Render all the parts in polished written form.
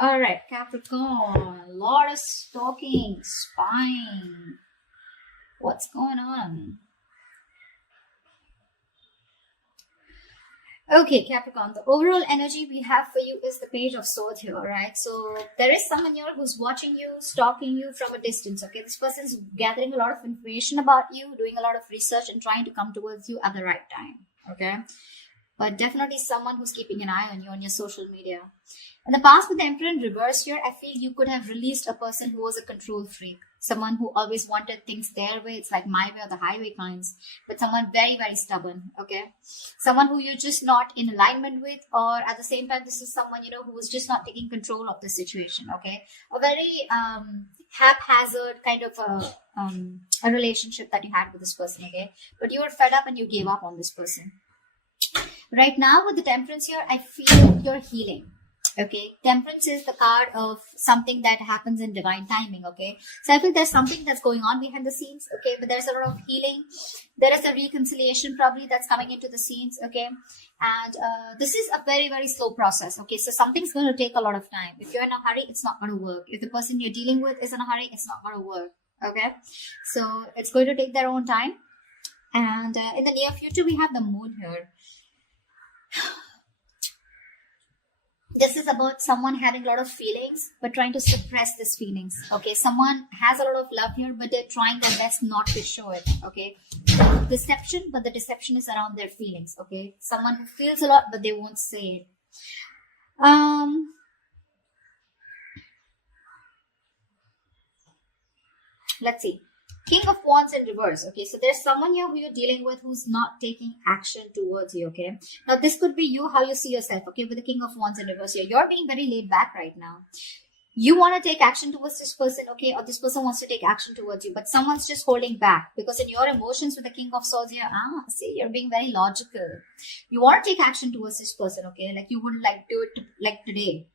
All right, Capricorn. Lot of stalking, spying. What's going on? Okay, Capricorn, the overall energy we have for you is the Page of Swords here, right? So there is someone here who's watching you, stalking you from a distance, okay? This person's gathering a lot of information about you, doing a lot of research and trying to come towards you at the right time, okay? But definitely someone who's keeping an eye on you on your social media. In the past, with the Emperor in reverse here, I feel you could have released a person who was a control freak, someone who always wanted things their way. It's like my way or the highway kinds, but someone very, very stubborn, okay? Someone who you're just not in alignment with, or at the same time, this is someone, who was just not taking control of the situation, okay? A very haphazard kind of a relationship that you had with this person, okay? But you were fed up and you gave up on this person. Right now, with the Temperance here, I feel you're healing. Okay, Temperance is the card of something that happens in divine timing. Okay, so I feel there's something that's going on behind the scenes. Okay, but there's a lot of healing. There is a reconciliation probably that's coming into the scenes. Okay, and this is a very, very slow process. Okay, so something's going to take a lot of time. If you're in a hurry, it's not going to work. If the person you're dealing with is in a hurry, it's not going to work. Okay, so it's going to take their own time. And in the near future, we have the Moon here. This is about someone having a lot of feelings but trying to suppress these feelings. Okay, someone has a lot of love here but they're trying their best not to show it. Okay, deception, but the deception is around their feelings. Okay, someone who feels a lot but they won't say it. Let's see. King of Wands in reverse. Okay, so there's someone here who you're dealing with who's not taking action towards you. Okay, now this could be you, how you see yourself. Okay, with the King of Wands in reverse here, you're being very laid back right now. You want to take action towards this person, okay, or this person wants to take action towards you, but someone's just holding back because in your emotions with the King of Swords here, see, you're being very logical. You want to take action towards this person, okay, like you wouldn't like do it like today,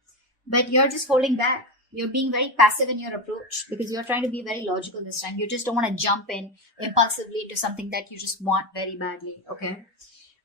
but you're just holding back. You're being very passive in your approach because you're trying to be very logical this time. You just don't want to jump in impulsively to something that you just want very badly, okay?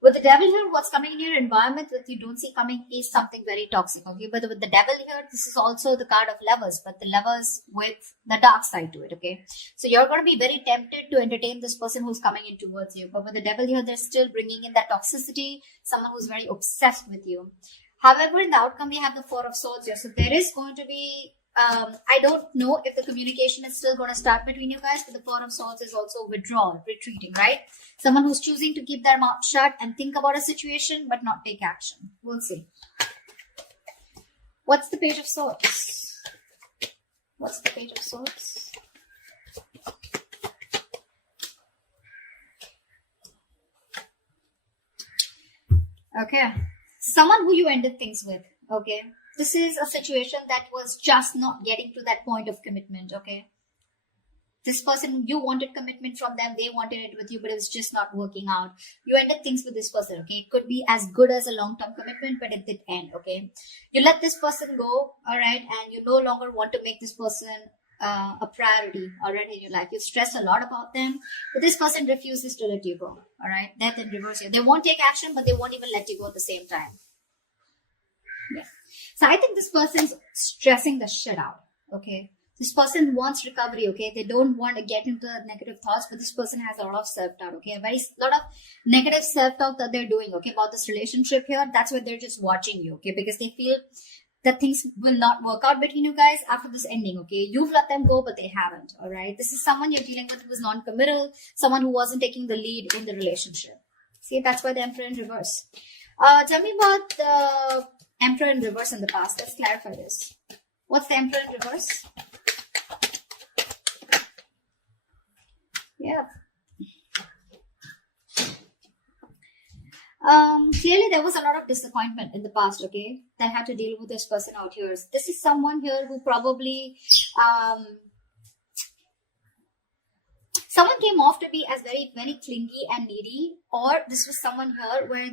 With the Devil here, what's coming in your environment that you don't see coming is something very toxic, okay? But with the Devil here, this is also the card of Lovers, but the Lovers with the dark side to it, okay? So you're going to be very tempted to entertain this person who's coming in towards you. But with the Devil here, they're still bringing in that toxicity, someone who's very obsessed with you. However, in the outcome, we have the Four of Swords here. So there is going to be I don't know if the communication is still going to start between you guys, but the Four of Swords is also withdrawal, retreating, right? Someone who's choosing to keep their mouth shut and think about a situation, but not take action. We'll see. What's the Page of Swords? What's the Page of Swords? Okay. Someone who you ended things with, okay? This is a situation that was just not getting to that point of commitment, okay? This person, you wanted commitment from them, they wanted it with you, but it was just not working out. You ended things with this person, okay? It could be as good as a long-term commitment, but it did end, okay? You let this person go, all right? And you no longer want to make this person a priority, all right, in your life. You've stressed a lot about them, but this person refuses to let you go, all right? Death in reverse here. They won't take action, but they won't even let you go at the same time. Yeah. So I think this person's stressing the shit out, okay? This person wants recovery, okay? They don't want to get into negative thoughts, but this person has a lot of self-doubt, okay? A lot of negative self-talk that they're doing, okay, about this relationship here. That's why they're just watching you, okay? Because they feel that things will not work out between you guys after this ending, okay? You've let them go, but they haven't, all right? This is someone you're dealing with who's non-committal, someone who wasn't taking the lead in the relationship. See, that's why the Emperor in reverse. Tell me about the Emperor in reverse in the past. Let's clarify this. What's the Emperor in reverse? Yeah. Clearly there was a lot of disappointment in the past, okay, that had to deal with this person out here. This is someone here who probably someone came off to be as very, very clingy and needy, or this was someone here where,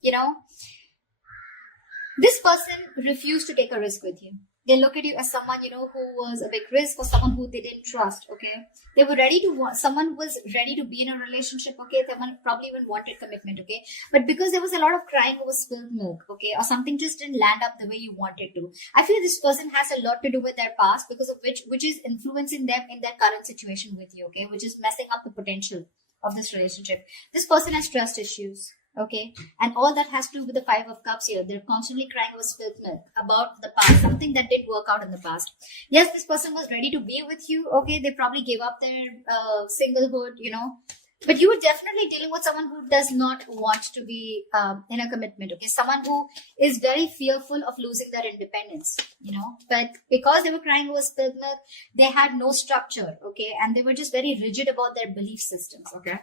you know, this person refused to take a risk with you. They look at you as someone, who was a big risk, or someone who they didn't trust. Okay, they were ready to want, someone who was ready to be in a relationship. Okay, someone probably even wanted commitment. Okay, but because there was a lot of crying over spilled milk, okay, or something just didn't land up the way you wanted to, I feel this person has a lot to do with their past, because of which is influencing them in their current situation with you. Okay, which is messing up the potential of this relationship. This person has trust issues. Okay, and all that has to do with the Five of Cups here. They're constantly crying over spilled milk about the past, something that didn't work out in the past. Yes, this person was ready to be with you. Okay, they probably gave up their singlehood, but you were definitely dealing with someone who does not want to be in a commitment. Okay, someone who is very fearful of losing their independence. But because they were crying over spilled milk, they had no structure. Okay, and they were just very rigid about their belief systems. Okay.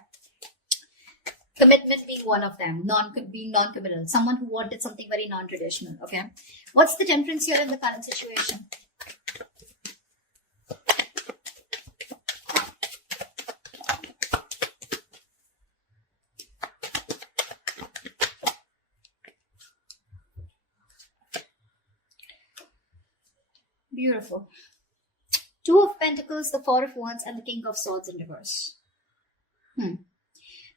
Commitment being one of them, being non-committal, someone who wanted something very non-traditional. Okay, what's the Temperance here in the current situation? Beautiful. Two of Pentacles, the Four of Wands, and the King of Swords in reverse.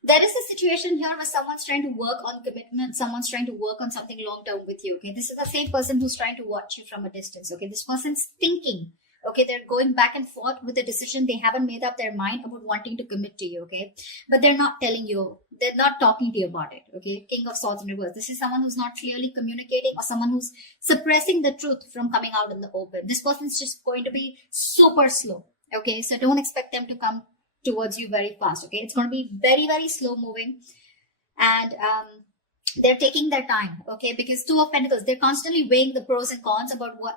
There is a situation here where someone's trying to work on commitment, someone's trying to work on something long term with you. Okay, this is the same person who's trying to watch you from a distance. Okay, this person's thinking. Okay, they're going back and forth with a decision. They haven't made up their mind about wanting to commit to you. Okay, but they're not telling you, they're not talking to you about it. Okay, King of Swords in reverse. This is someone who's not clearly communicating, or someone who's suppressing the truth from coming out in the open. This person's just going to be super slow. Okay, so don't expect them to come towards you very fast. Okay, it's going to be very, very slow moving, and they're taking their time. Okay, because Two of Pentacles, they're constantly weighing the pros and cons about what,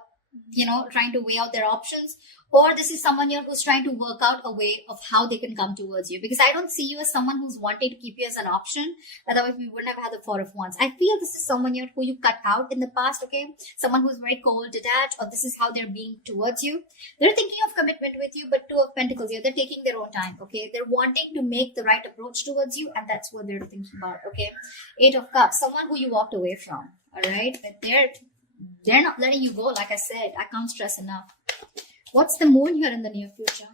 trying to weigh out their options. Or this is someone here who's trying to work out a way of how they can come towards you, because I don't see you as someone who's wanting to keep you as an option. Otherwise we wouldn't have had the Four of Wands. I feel this is someone here who you cut out in the past. Okay, someone who's very cold, detached, or this is how they're being towards you. They're thinking of commitment with you, but Two of Pentacles here, they're taking their own time. Okay, they're wanting to make the right approach towards you, and that's what they're thinking about. Okay, Eight of Cups, someone who you walked away from. All right, but they're not letting you go. Like I said, I can't stress enough. What's the Moon here in the near future?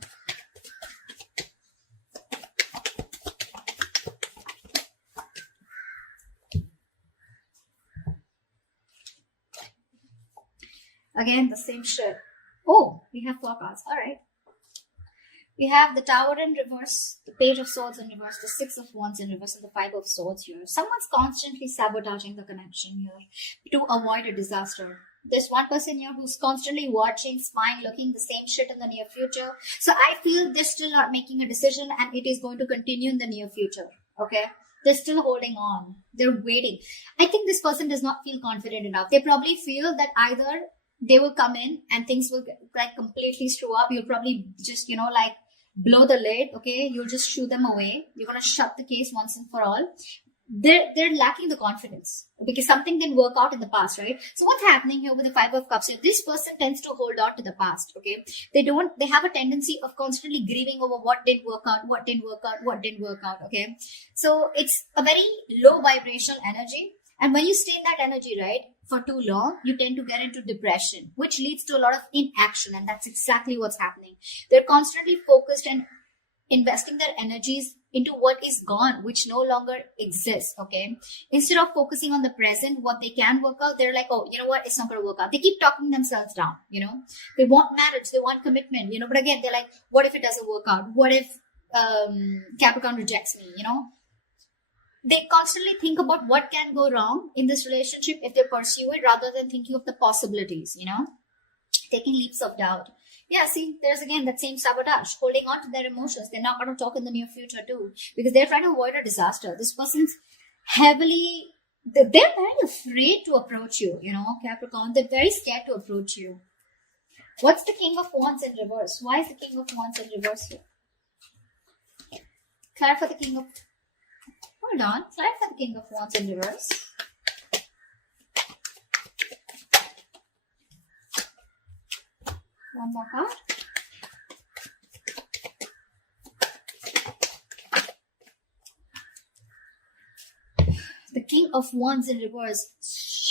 Again, the same shit. Oh, we have 4 cards. All right. We have the Tower in reverse, the Page of Swords in reverse, the Six of Wands in reverse, and the Five of Swords here. Someone's constantly sabotaging the connection here to avoid a disaster. There's one person here who's constantly watching, spying, looking the same shit in the near future. So I feel they're still not making a decision, and it is going to continue in the near future. Okay? They're still holding on. They're waiting. I think this person does not feel confident enough. They probably feel that either they will come in and things will completely screw up. You'll probably just, blow the lid. Okay? You'll just shoo them away. You're going to shut the case once and for all. They're lacking the confidence because something didn't work out in the past, right? So what's happening here with the Five of Cups here? This person tends to hold on to the past. Okay, they have a tendency of constantly grieving over what didn't work out. Okay, so it's a very low vibrational energy, and when you stay in that energy, right, for too long, you tend to get into depression, which leads to a lot of inaction, and that's exactly what's happening. They're constantly focused and investing their energies into what is gone, which no longer exists. Okay, instead of focusing on the present, what they can work out, they're like, oh, you know what, it's not going to work out. They keep talking themselves down. They want marriage, they want commitment, but again, they're like, what if it doesn't work out? What if Capricorn rejects me? They constantly think about what can go wrong in this relationship if they pursue it, rather than thinking of the possibilities, taking leaps of doubt. Yeah, see, there's again that same sabotage, holding on to their emotions. They're not going to talk in the near future too, because they're trying to avoid a disaster. This person's they're very afraid to approach you, Capricorn. They're very scared to approach you. What's the King of Wands in reverse? Why is the King of Wands in reverse here? Clarify the King of... Hold on. Clarify the King of Wands in reverse. One more card. The King of Wands in reverse.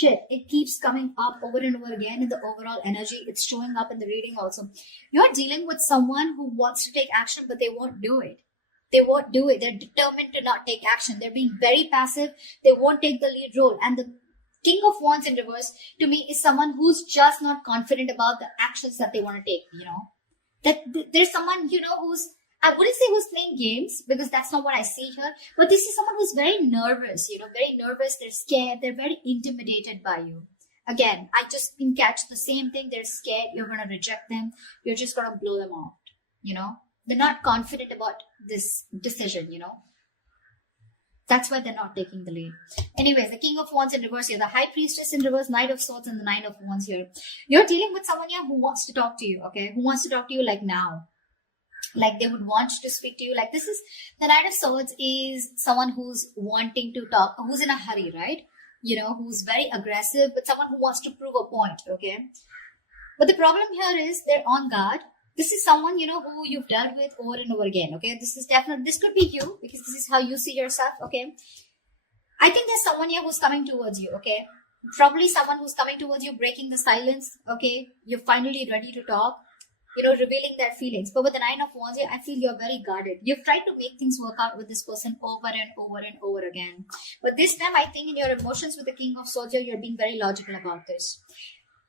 shit, it keeps coming up over and over again in the overall energy. It's showing up in the reading also. You're dealing with someone who wants to take action, but they won't do it. They won't do it. They're determined to not take action. They're being very passive. They won't take the lead role. And the King of Wands in reverse to me is someone who's just not confident about the actions that they want to take, there's someone, who's, I wouldn't say who's playing games because that's not what I see here, but this is someone who's very nervous, very nervous. They're scared. They're very intimidated by you. Again, I just can catch the same thing. They're scared. You're going to reject them. You're just going to blow them out, They're not confident about this decision, That's why they're not taking the lead. Anyways, the King of Wands in reverse here, the High Priestess in reverse, Knight of Swords, and the Nine of Wands here. You're dealing with someone here who wants to talk to you, okay? Who wants to talk to you like now. Like they would want to speak to you. Like this is, the Knight of Swords is someone who's wanting to talk, who's in a hurry, right? Who's very aggressive, but someone who wants to prove a point, okay? But the problem here is they're on guard. This is someone, who you've dealt with over and over again, okay? This could be you because this is how you see yourself, okay? I think there's someone here who's coming towards you, okay? Probably someone who's coming towards you, breaking the silence, okay? You're finally ready to talk, revealing their feelings. But with the Nine of Wands here, I feel you're very guarded. You've tried to make things work out with this person over and over and over again. But this time, I think in your emotions with the King of Swords here, you're being very logical about this.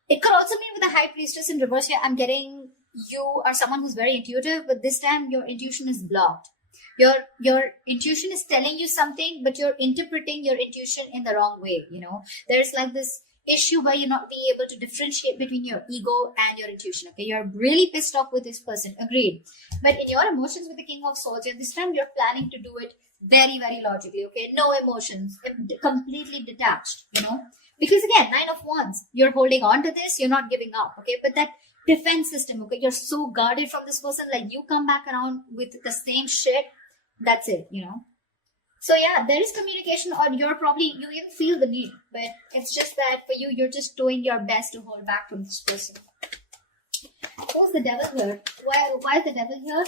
It could also be with the High Priestess in reverse here. I'm getting you are someone who's very intuitive, but this time your intuition is blocked. Your intuition is telling you something, but you're interpreting your intuition in the wrong way. There's like this issue where you're not being able to differentiate between your ego and your intuition. Okay, you're really pissed off with this person. Agreed. But in your emotions with the King of Swords, this time you're planning to do it very, very logically. Okay, no emotions, completely detached. Because again, Nine of Wands, you're holding on to this, you're not giving up. Okay, but that defense system, okay, you're so guarded from this person, like you come back around with the same shit, that's it, So yeah, there is communication, or you even feel the need, but it's just that for you, you're just doing your best to hold back from this person. Who's the Devil here? Why is the Devil here?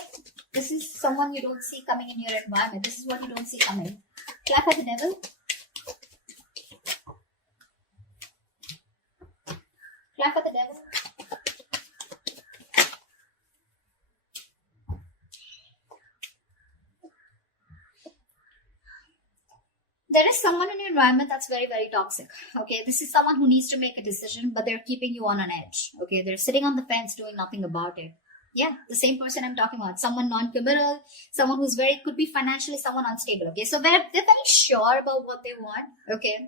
This is someone you don't see coming in your environment. This is what you don't see coming. Clap at the Devil. Clap at the Devil. There is someone in your environment that's very, very toxic. Okay, this is someone who needs to make a decision, but they're keeping you on an edge. Okay, they're sitting on the fence doing nothing about it. Yeah, the same person I'm talking about. Someone non-committal, someone who's could be financially someone unstable. Okay, so they're very sure about what they want. Okay,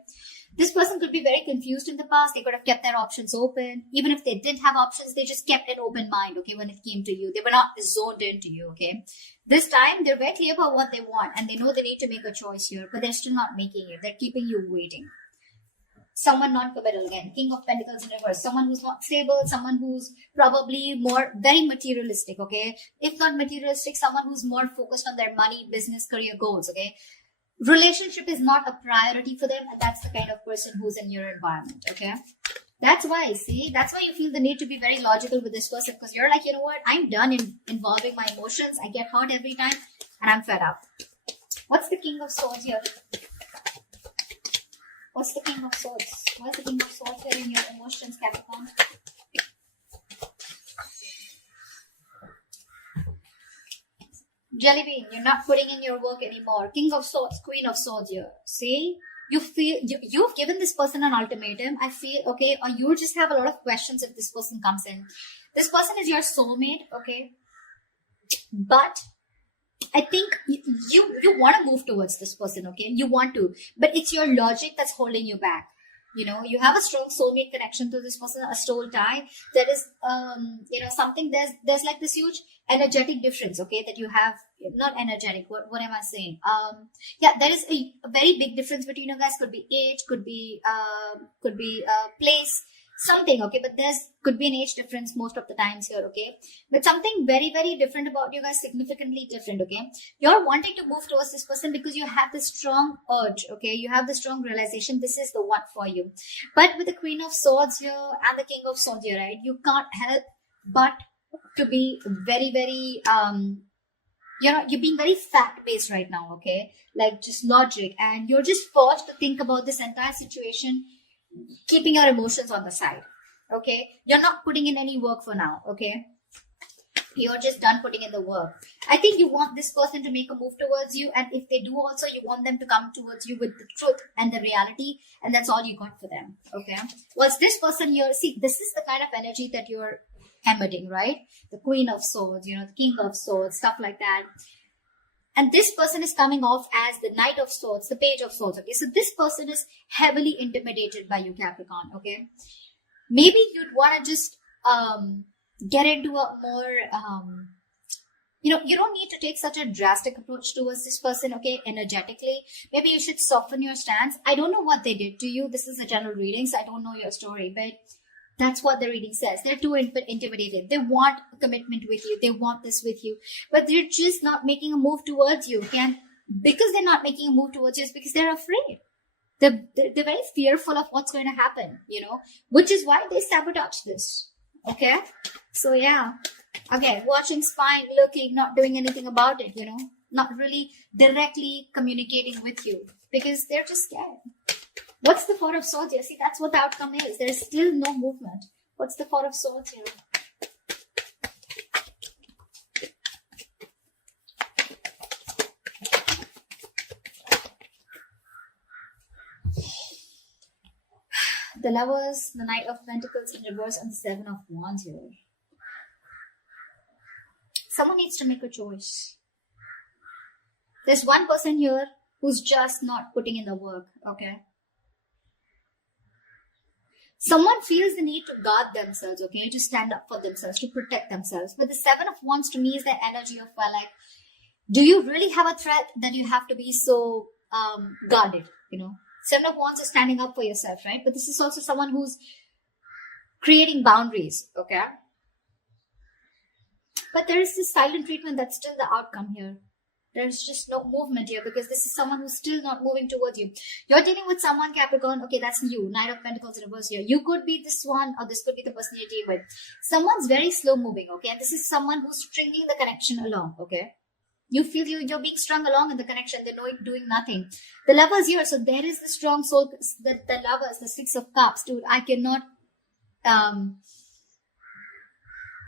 this person could be very confused in the past. They could have kept their options open. Even if they didn't have options, they just kept an open mind. Okay, when it came to you, they were not zoned into you. Okay, this time they're very clear about what they want and they know they need to make a choice here, but they're still not making it. They're keeping you waiting. Someone non-committal again, King of Pentacles in reverse, someone who's not stable, someone who's probably very materialistic, okay? If not materialistic, someone who's more focused on their money, business, career goals, okay? Relationship is not a priority for them, and that's the kind of person who's in your environment, okay? That's why you feel the need to be very logical with this person, because you're like, you know what? I'm done involving my emotions. I get hurt every time, and I'm fed up. What's the King of Swords here? What's the King of Swords? What's the King of Swords here in your emotions, Capricorn? Jelly bean, you're not putting in your work anymore. King of Swords, Queen of Swords here. See? You feel, you've given this person an ultimatum. I feel, okay, or you just have a lot of questions if this person comes in. This person is your soulmate, okay? But I think you want to move towards this person, okay? You want to, but it's your logic that's holding you back. You have a strong soulmate connection to this person, a soul tie. There is, something, there's like this huge energetic difference, okay, that you have. Not energetic, what am I saying? There is a very big difference between you guys. Could be age, could be place, something, okay, but could be an age difference most of the times here, okay, but something very, very different about you guys, significantly different, okay. You're wanting to move towards this person because you have this strong urge, okay, you have the strong realization this is the one for you. But with the Queen of Swords here and the King of Swords here, right, you can't help but to be very, very you're being very fact-based right now, okay, like just logic, and you're just forced to think about this entire situation keeping your emotions on the side. Okay, you're not putting in any work for now. Okay, you're just done putting in the work. I think you want this person to make a move towards you, and if they do also, you want them to come towards you with the truth and the reality, and that's all you got for them. Okay, was this person here? See, this is the kind of energy that you're emitting, right? The Queen of Swords, the King of Swords, stuff like that. And this person is coming off as the Knight of Swords, the Page of Swords. Okay, so this person is heavily intimidated by you, Capricorn. Okay, maybe you'd want to just get into a more you don't need to take such a drastic approach towards this person. Okay, energetically, maybe you should soften your stance. I don't know what they did to you. This is a general reading, so I don't know your story, but that's what the reading says. They're too intimidated. They want a commitment with you. They want this with you, but they're just not making a move towards you. Because they're not making a move towards you, it's because they're afraid. They're very fearful of what's going to happen, which is why they sabotage this. Okay, so yeah, okay, watching's fine, looking, not doing anything about it, not really directly communicating with you because they're just scared. What's the Four of Swords here? See, that's what the outcome is. There's still no movement. What's the Four of Swords here? The Lovers, the Knight of Pentacles in reverse, and the Seven of Wands here. Someone needs to make a choice. There's one person here who's just not putting in the work, okay? Someone feels the need to guard themselves, okay? To stand up for themselves, to protect themselves. But the Seven of Wands to me is the energy of, like, do you really have a threat that you have to be so guarded, Seven of Wands is standing up for yourself, right? But this is also someone who's creating boundaries, okay? But there is this silent treatment that's still the outcome here. There's just no movement here because this is someone who's still not moving towards you. You're dealing with someone, Capricorn. Okay, that's you. Knight of Pentacles in reverse here. You could be this one, or this could be the person you're dealing with. Someone's very slow moving, okay? And this is someone who's stringing the connection along, okay? You feel you're being strung along in the connection. They're doing nothing. The Lovers here. So there is the strong soul, the Lovers, the Six of Cups. Dude, I cannot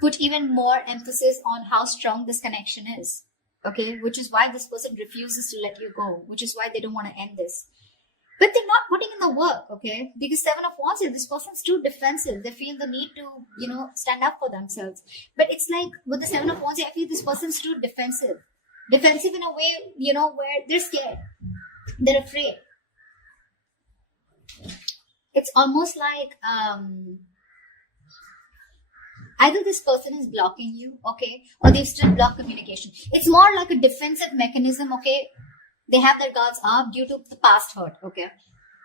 put even more emphasis on how strong this connection is. Okay, which is why this person refuses to let you go, which is why they don't want to end this. But they're not putting in the work, okay? Because Seven of Wands here, this person's too defensive. They feel the need to, stand up for themselves. But it's like with the Seven of Wands here, I feel this person's too defensive. Defensive in a way, where they're scared. They're afraid. It's almost like either this person is blocking you, okay, or they've still blocked communication. It's more like a defensive mechanism, okay? They have their guards up due to the past hurt, okay?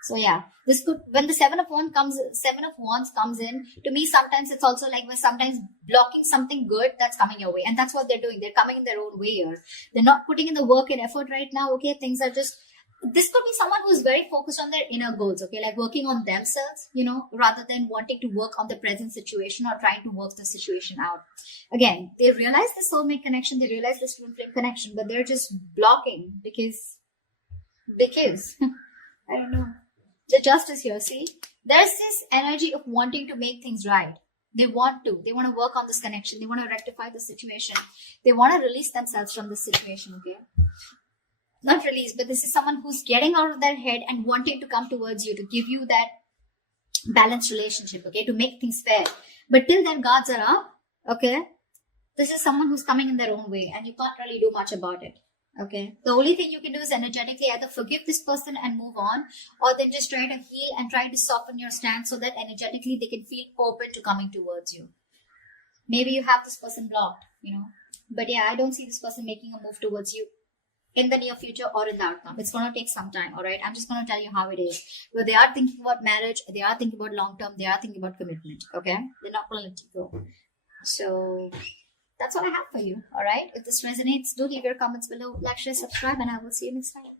So yeah, this could, when the Seven of Wands comes in, to me sometimes it's also like we're sometimes blocking something good that's coming your way. And that's what they're doing. They're coming in their own way here. They're not putting in the work and effort right now, okay? Things are just, this could be someone who's very focused on their inner goals, okay? Like working on themselves, rather than wanting to work on the present situation or trying to work the situation out. Again, they realize the soulmate connection, they realize the twin flame connection, but they're just blocking because I don't know. The Justice here, see? There's this energy of wanting to make things right. They want to work on this connection. They want to rectify the situation. They want to release themselves from this situation, okay? Not release, but this is someone who's getting out of their head and wanting to come towards you to give you that balanced relationship, okay? To make things fair. But till their guards are up, okay? This is someone who's coming in their own way and you can't really do much about it. Okay, the only thing you can do is energetically either forgive this person and move on, or then just try to heal and try to soften your stance so that energetically they can feel open to coming towards you. Maybe you have this person blocked, but yeah, I don't see this person making a move towards you in the near future or in the outcome. It's going to take some time, all right? I'm just going to tell you how it is. But they are thinking about marriage, they are thinking about long term, they are thinking about commitment, okay? They're not going to let you go. So that's what I have for you, all right? If this resonates, do leave your comments below, like, share, subscribe, and I will see you next time.